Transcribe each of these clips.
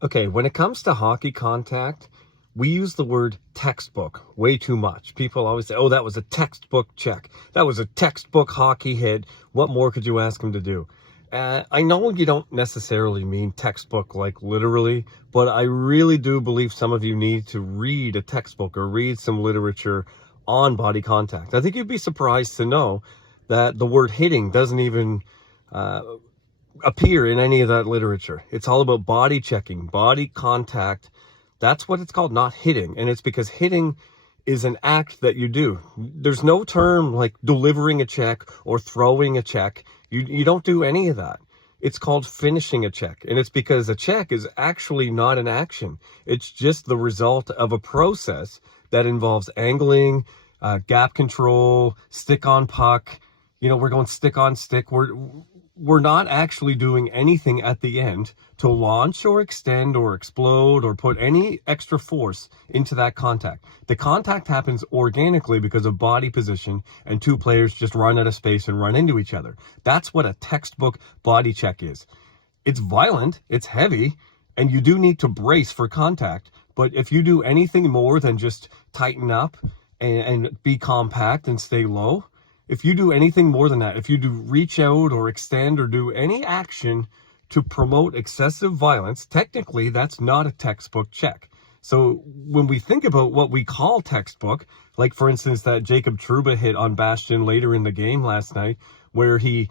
Okay, when it comes to hockey contact, we use the word textbook way too much. People always say, oh, that was a textbook check. That was a textbook hockey hit. What more could you ask him to do? I know you don't necessarily mean textbook like literally, but I really do believe some of you need to read a textbook or read some literature on body contact. I think you'd be surprised to know that the word hitting doesn't even uh, appear in any of that literature. It's all about body checking, body contact. That's what it's called, not hitting. And it's because hitting is an act that you do. There's no term like delivering a check or throwing a check. You don't do any of that. It's called finishing a check. And it's because a check is actually not an action. It's just the result of a process that involves angling, gap control, stick on puck. We're going stick on stick. We're not actually doing anything at the end to launch or extend or explode or put any extra force into that contact. The contact happens organically because of body position and two players just run out of space and run into each other. That's what a textbook body check is. It's violent, it's heavy, and you do need to brace for contact. But if you do anything more than just tighten up and be compact and stay low, if you do anything more than that, if you do reach out or extend or do any action to promote excessive violence, technically that's not a textbook check. So when we think about what we call textbook, like for instance that Jacob Trouba hit on Bastion later in the game last night, where he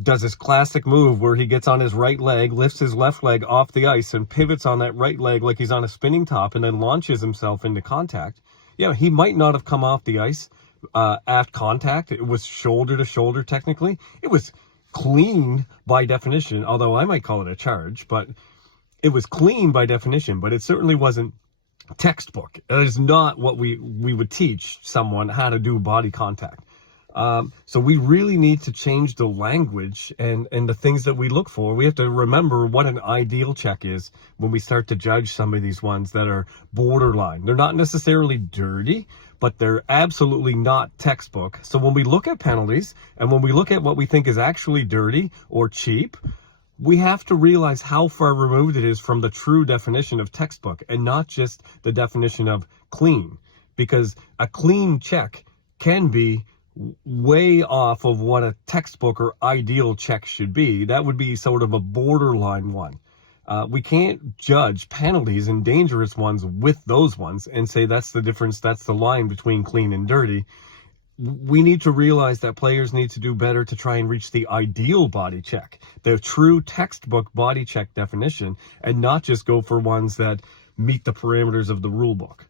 does his classic move where he gets on his right leg, lifts his left leg off the ice and pivots on that right leg like he's on a spinning top and then launches himself into contact. Yeah, he might not have come off the ice at contact. It was shoulder to shoulder technically. It was clean by definition, although I might call it a charge, but it was clean by definition, but it certainly wasn't textbook. It is not what we would teach someone how to do body contact. So we really need to change the language and the things that we look for. We have to remember what an ideal check is when we start to judge some of these ones that are borderline. They're not necessarily dirty, but they're absolutely not textbook. So when we look at penalties and when we look at what we think is actually dirty or cheap, we have to realize how far removed it is from the true definition of textbook and not just the definition of clean, because a clean check can be way off of what a textbook or ideal check should be. That would be sort of a borderline one. We can't judge penalties and dangerous ones with those ones and say that's the difference, that's the line between clean and dirty. We need to realize that players need to do better to try and reach the ideal body check, the true textbook body check definition, and not just go for ones that meet the parameters of the rule book.